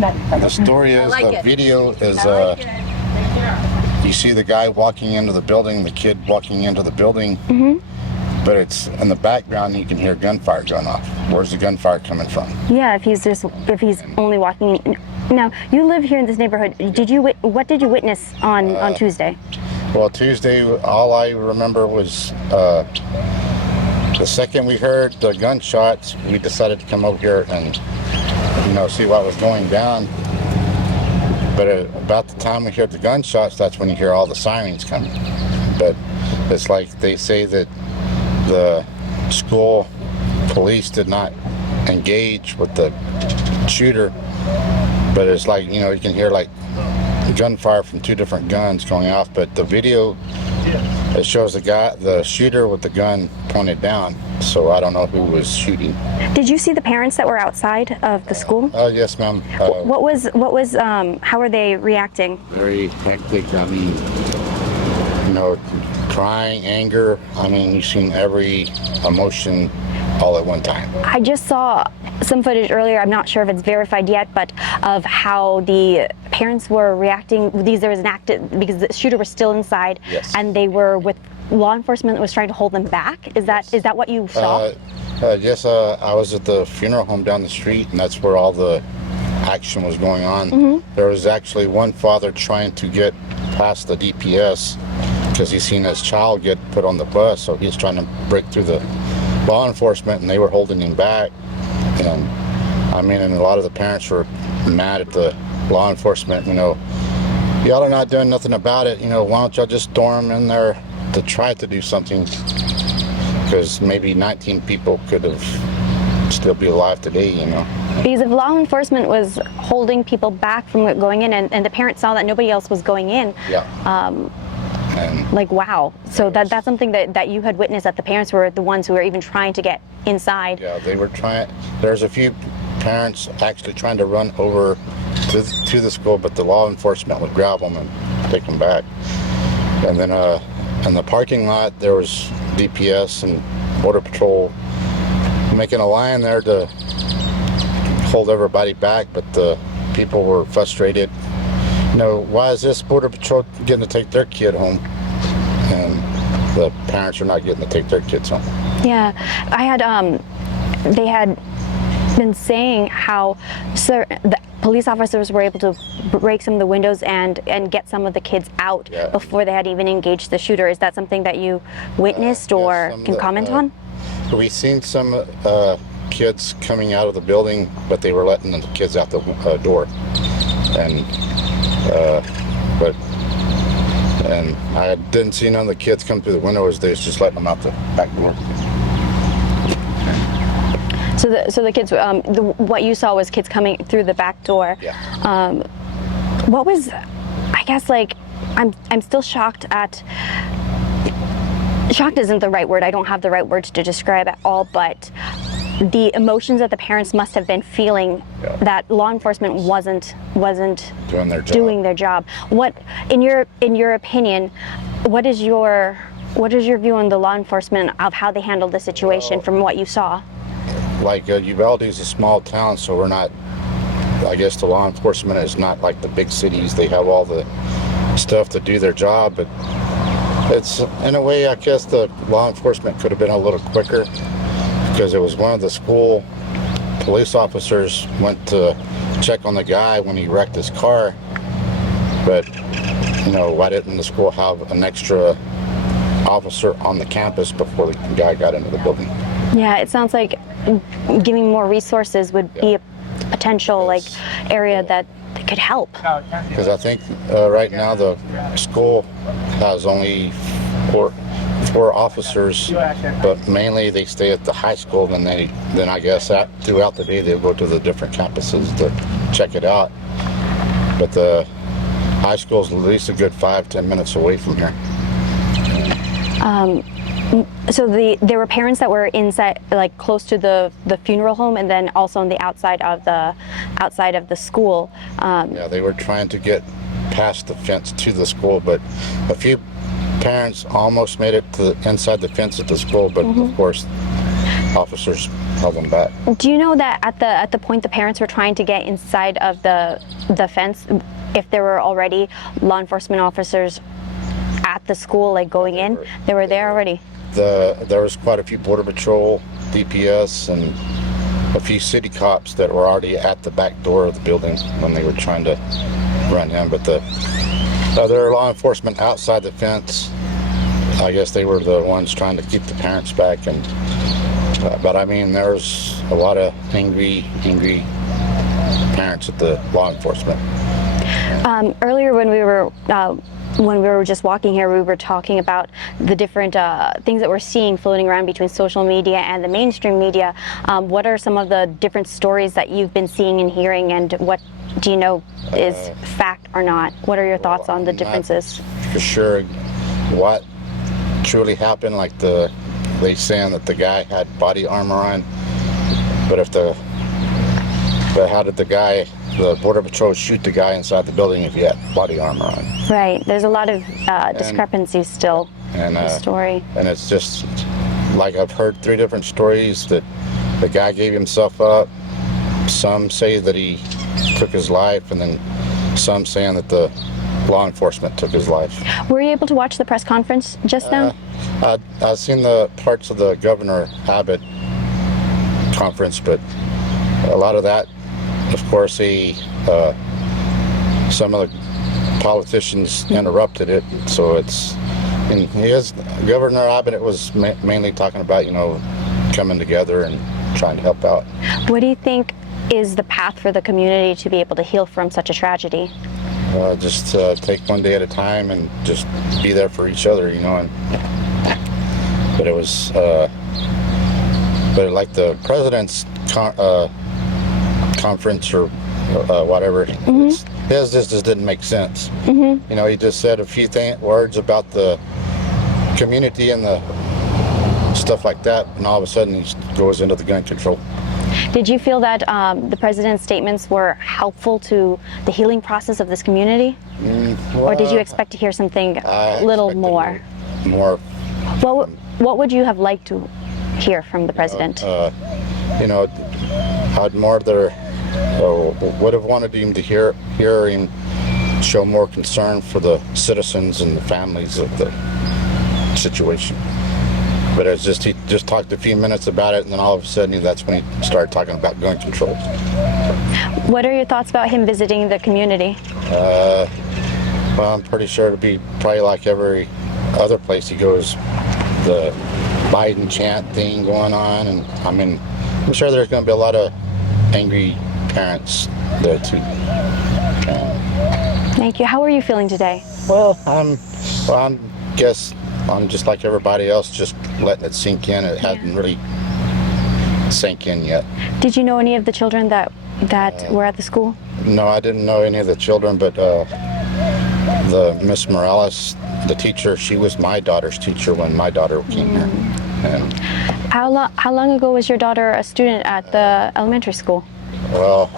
The story is, the video is, you see the guy walking into the building, the kid walking into the building, but it's in the background. You can hear gunfire going off. Where's the gunfire coming from? Yeah, if he's only walking. Now, you live here in this neighborhood. What did you witness on Tuesday? Well, Tuesday, all I remember was the second we heard the gunshots, we decided to come over here and see what was going down. But about the time we heard the gunshots, that's when you hear all the sirens coming. But it's like they say that the school police did not engage with the shooter, but it's like, you can hear like gunfire from two different guns going off. But the video, it shows the shooter with the gun pointed down, so I don't know who was shooting. Did you see the parents that were outside of the school? Yes, ma'am. How are they reacting? Very hectic. I mean, crying, anger. I mean, you've seen every emotion all at one time. I just saw some footage earlier, I'm not sure if it's verified yet, but of how the parents were reacting. There was an act because the shooter was still inside, yes, and they were with law enforcement that was trying to hold them back. Is that what you saw? Yes, I was at the funeral home down the street, and that's where all the action was going on. There was actually one father trying to get past the DPS because he's seen his child get put on the bus, so he's trying to break through the law enforcement, and they were holding him back. And and a lot of the parents were mad at the law enforcement. Y'all are not doing nothing about it. Why don't y'all just storm in there to try to do something? Because maybe 19 people could have still be alive today. Because if law enforcement was holding people back from going in, and the parents saw that nobody else was going in, wow. So that's something that you had witnessed, that the parents were the ones who were even trying to get inside. Yeah, they were trying. There's a few parents actually trying to run over to the school, but the law enforcement would grab them and take them back. And then in the parking lot, there was DPS and Border Patrol making a line there to hold everybody back, but the people were frustrated. Why is this Border Patrol getting to take their kid home, and the parents are not getting to take their kids home? Yeah, they had been saying how the police officers were able to break some of the windows and get some of the kids out before they had even engaged the shooter. Is that something that you witnessed or can comment on? We've seen some kids coming out of the building, but they were letting the kids out the door, and I didn't see none of the kids come through the windows. They was just letting them out the back door. So the kids, what you saw was kids coming through the back door. Yeah. What was, I guess, I'm still shocked at. Shocked isn't the right word. I don't have the right words to describe at all, but the emotions that the parents must have been feeling, that law enforcement wasn't doing their job. What, in your opinion, what is your view on the law enforcement of how they handled the situation from what you saw? Uvalde is a small town, so we're not. I guess the law enforcement is not like the big cities. They have all the stuff to do their job, but it's, in a way, I guess the law enforcement could have been a little quicker, because it was one of the school police officers went to check on the guy when he wrecked his car. But why didn't the school have an extra officer on the campus before the guy got into the building? Yeah, it sounds like giving more resources would be a potential area that could help. Because I think right now the school has only four officers, but mainly they stay at the high school, and then I guess throughout the day they'll go to the different campuses to check it out. But the high school is at least a good 5-10 minutes away from here. So there were parents that were inside, close to the funeral home, and then also on the outside of the school. Yeah, they were trying to get past the fence to the school, but a few parents almost made it to inside the fence at the school, but of course officers held them back. Do you know that at the point the parents were trying to get inside of the fence, if there were already law enforcement officers at the school, like going in? They were there already? There was quite a few Border Patrol, DPS, and a few city cops that were already at the back door of the building when they were trying to run in. But the other law enforcement outside the fence, I guess they were the ones trying to keep the parents back. And but I mean, there's a lot of angry parents at the law enforcement. Earlier when we were just walking here, we were talking about the different things that we're seeing floating around between social media and the mainstream media. What are some of the different stories that you've been seeing and hearing, and what do you know is fact or not? What are your thoughts on the differences? For sure, what truly happened, like they saying that the guy had body armor on, but how did the Border Patrol shoot the guy inside the building if he had body armor on? Right. There's a lot of discrepancies still in the story. And it's just like I've heard 3 different stories that the guy gave himself up. Some say that he took his life, and then some saying that the law enforcement took his life. Were you able to watch the press conference just now? I've seen the parts of the Governor Abbott conference, but a lot of that, of course, some of the politicians interrupted it. So Governor Abbott was mainly talking about, coming together and trying to help out. What do you think is the path for the community to be able to heal from such a tragedy? Just take one day at a time and just be there for each other, But it was, but like the president's conference or whatever, his just didn't make sense. He just said a few words about the community and the stuff like that, and all of a sudden he goes into the gun control. Did you feel that the president's statements were helpful to the healing process of this community? Or did you expect to hear something a little more? More. What would you have liked to hear from the president? I'd would have wanted him to hear him show more concern for the citizens and the families of the situation. But it's just, he just talked a few minutes about it, and then all of a sudden that's when he started talking about gun control. What are your thoughts about him visiting the community? Well, I'm pretty sure it'll be probably like every other place he goes, the Biden chant thing going on, and I'm sure there's going to be a lot of angry parents there too. Thank you. How are you feeling today? Well, I'm just like everybody else, just letting it sink in. It hadn't really sank in yet. Did you know any of the children that were at the school? No, I didn't know any of the children, but the Miss Morales, the teacher, she was my daughter's teacher when my daughter came here. And how long ago was your daughter a student at the elementary school? Well,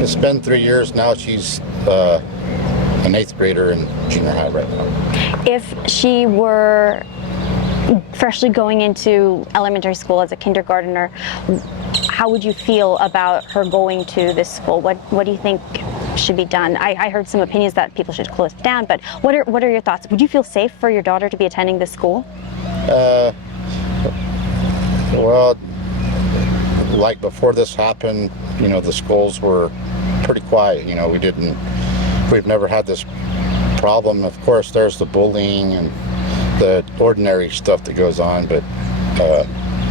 it's been 3 years now. She's an 8th grader in junior high right now. If she were freshly going into elementary school as a kindergartner, how would you feel about her going to this school? What do you think should be done? I heard some opinions that people should close it down, but what are your thoughts? Would you feel safe for your daughter to be attending this school? Well, like before this happened, the schools were pretty quiet. We've never had this problem. Of course, there's the bullying and the ordinary stuff that goes on, but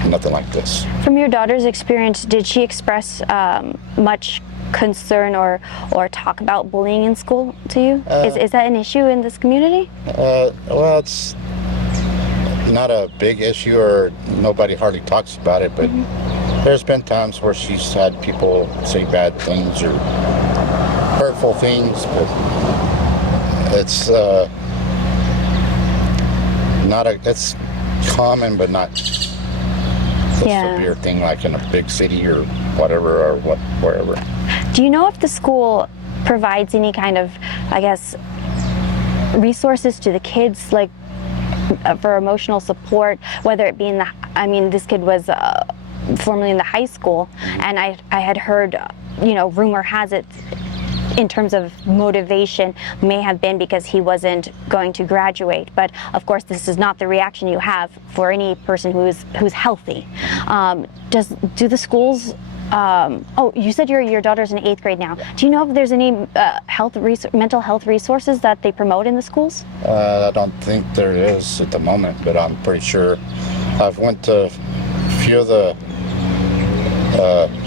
nothing like this. From your daughter's experience, did she express much concern or talk about bullying in school to you? Is that an issue in this community? Well, it's not a big issue, or nobody hardly talks about it, but there's been times where she's had people say bad things or hurtful things, but it's it's common, but not a severe thing like in a big city or whatever, or wherever. Do you know if the school provides any kind of, resources to the kids, like for emotional support, whether it be in I mean, this kid was formerly in the high school, and I had heard, rumor has it, in terms of motivation, may have been because he wasn't going to graduate. But of course, this is not the reaction you have for any person who's healthy. Do the schools? Oh, you said your daughter's in 8th grade now. Do you know if there's any mental health resources that they promote in the schools? I don't think there is at the moment, but I'm pretty sure. I've went to a few of the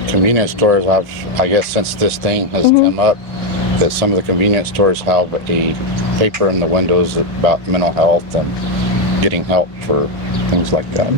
convenience stores. I guess since this thing has come up, that some of the convenience stores have a paper in the windows about mental health and getting help for things like that.